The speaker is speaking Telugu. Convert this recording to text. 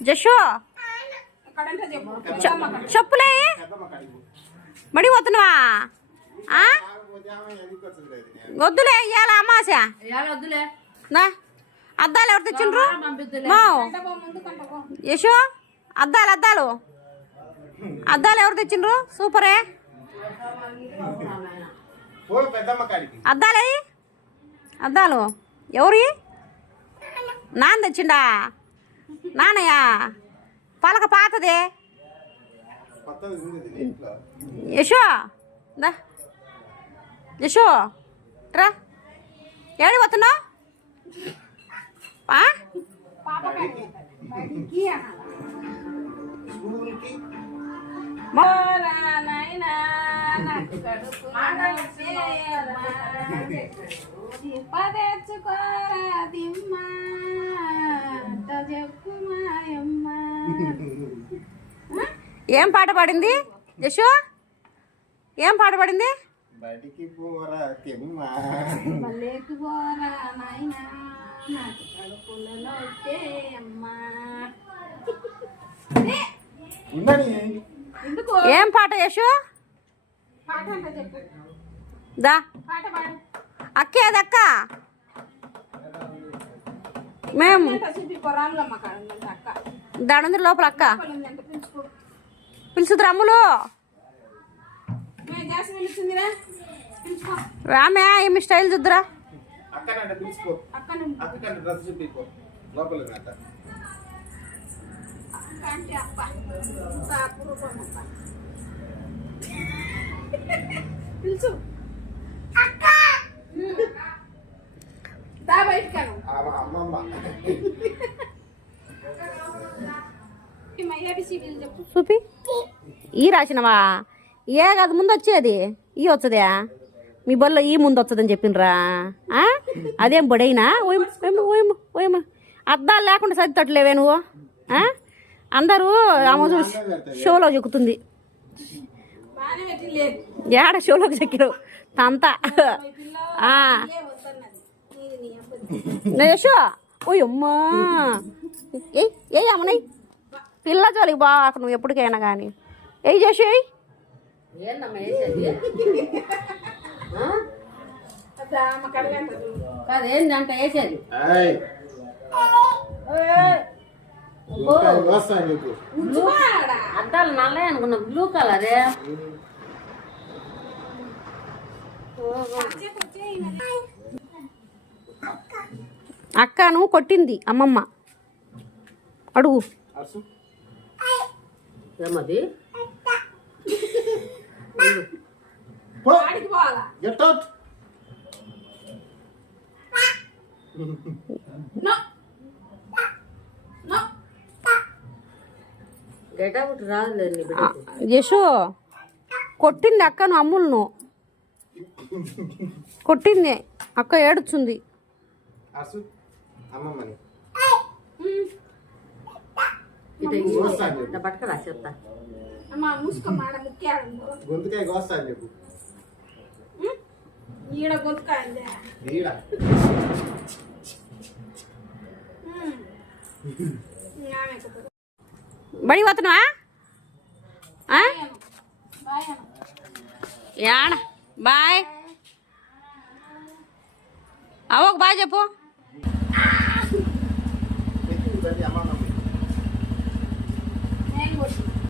జషు చెప్పులే మడి పోతున్నావా వద్దులే ఇవాళ అమాస నా అద్దాలు ఎవరు తెచ్చిండ్రు యశో అద్దాలు అద్దాలు ఎవరు తెచ్చిండ్రు సూపరే అద్దాలే అద్దాలు ఎవరి నాన్న తెచ్చిండా నాన్నయ్యా పలక పాతదే యశో దా యశో రా ఏడి పోతున్నావు ఏం పాట పాడింది యశో ఏం పాట పాడింది బడికి పోరా తెమ్మా బల్లేకి పోరా నాయనా నాకు కడుపులలో అమ్మా ఏం పాట యశో పాట అంటే చెప్పు దా పాట పాడు అక్కే అదక్క మేము దాడుంది లోపల అక్క పిలుచుద్రు అమ్ములు రామే ఏమి స్టైల్ చూద్దురా పిలుచు చూపి ఈ రాసినవా ఏ కాదు ముందు వచ్చేది ఈ వచ్చదా మీ బొల్ల ఈ ముందు వస్తుందని చెప్పిండ్రా అదేం బొడైనా ఓయమ్మ అద్దాలు లేకుండా సర్దితట్లేవే నువ్వు అందరూ ఆమె షోలో చెక్కుతుంది ఏడ షోలోకి చెక్కిరు తంతా యశో ఓయమ్మా ఏ అమ్మనై పిల్ల జోలికి బాగా నువ్వు ఎప్పటికైనా కానీ ఏ చేసి ఏంటంటే వేసేది అద్దాలు నల్లే అనుకున్నా బ్లూ కలరే అక్కను కొట్టింది అమ్మమ్మ అడుగు ఏమది యశో కొట్టింది అక్కను అమ్ములను కొట్టింది అక్క ఏడుచుంది పట్టుకరా చెప్తా గొంతుకాయ కోస్తా అని చెప్పు ఈడ గొంతుకాయ బడి పోతున్నావా యాడ బాయ్ అవకు బాయ్ చెప్పు